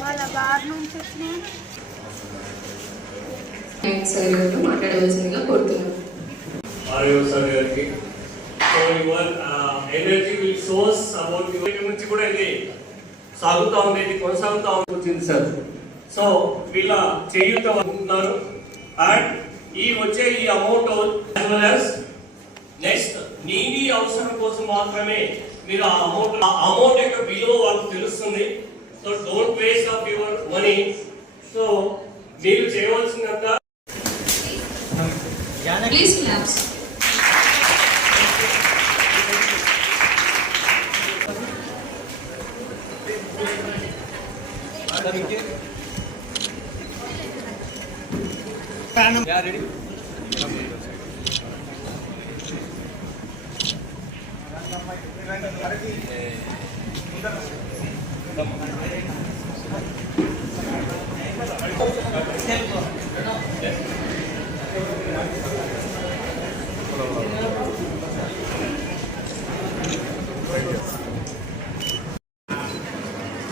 మలబార్ నుంచి వచ్చినాయి. మాట్లాడవలసిందిగా కోరుతున్నాను. ఎనర్జీ విల్ సోర్స్ అబౌట్ నుంచి కూడా ఇది సాగుతా ఉండేది, కొనసాగుతా ఉంటుంది సార్. సో వీళ్ళ చేయూత అనుకుంటున్నారు. అండ్ ఈ వచ్చే ఈ అమౌంట్ నెక్స్ట్ నీటి అవసరం కోసం మాత్రమే మీరు ఆ అమౌంట్ యొక్క విలువ వాళ్ళకి తెలుస్తుంది. So don't waste of your money. So మీరు చేయవలసిందంతా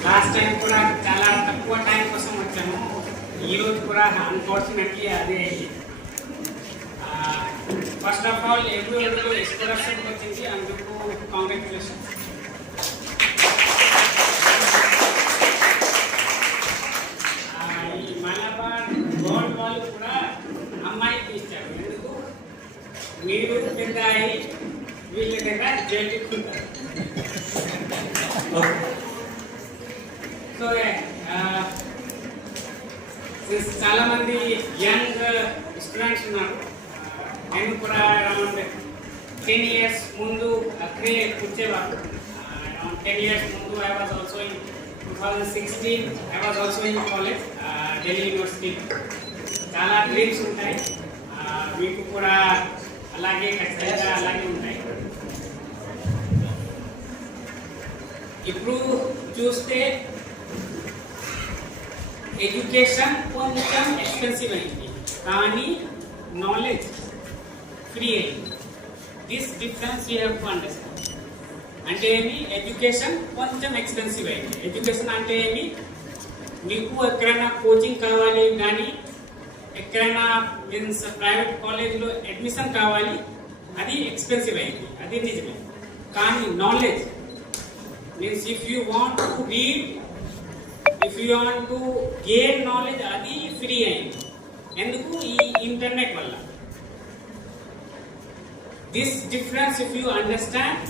లాస్ట్ టైం కూడా చాలా తక్కువ టైం కోసం వచ్చాము. ఈరోజు కూడా అన్ఫార్చునేట్లీ అదే అయ్యింది. ఫస్ట్ ఆఫ్ ఆల్ ఎవరు ఎక్స్ప్రెషన్ వచ్చింది, అందుకు కాంగ్రాచులేషన్. ఈ మలబార్ గోల్డ్ వాళ్ళు కూడా అమ్మాయికి ఇచ్చారు. ఎందుకు? మీరు పెద్ద అయి వీళ్ళ దగ్గర జైలుకుంటారు. సో చాలా మంది యంగ్ స్టూడెంట్స్ ఉన్నారు. నేను కూడా అరౌండ్ 10 years ముందు అక్కడే కూర్చేవారు. అరౌండ్ 10 years ముందు I was also in 2016 I was also in college Delhi యూనివర్సిటీ. చాలా డ్రీమ్స్ ఉంటాయి, మీకు కూడా అలాగే ఖచ్చితంగా అలాగే ఉంటాయి. ఇప్పుడు చూస్తే ఎడ్యుకేషన్ కొంచెం ఎక్స్పెన్సివ్ అయింది, కానీ నాలెడ్జ్ ఫ్రీ అయింది. This difference you have to understand. అంటే ఏమి? ఎడ్యుకేషన్ కొంచెం ఎక్స్పెన్సివ్ అయింది. ఎడ్యుకేషన్ అంటే ఏమి? మీకు ఎక్కడైనా కోచింగ్ కావాలి, కానీ ఎక్కడైనా మీన్స్ ప్రైవేట్ కాలేజ్లో అడ్మిషన్ కావాలి, అది ఎక్స్పెన్సివ్ అయింది, అది నిజమే. కానీ knowledge means if you want to read, if you want to gain knowledge, అది ఫ్రీ అయింది. ఎందుకు? ఈ ఇంటర్నెట్ వల్ల. This difference if you understand,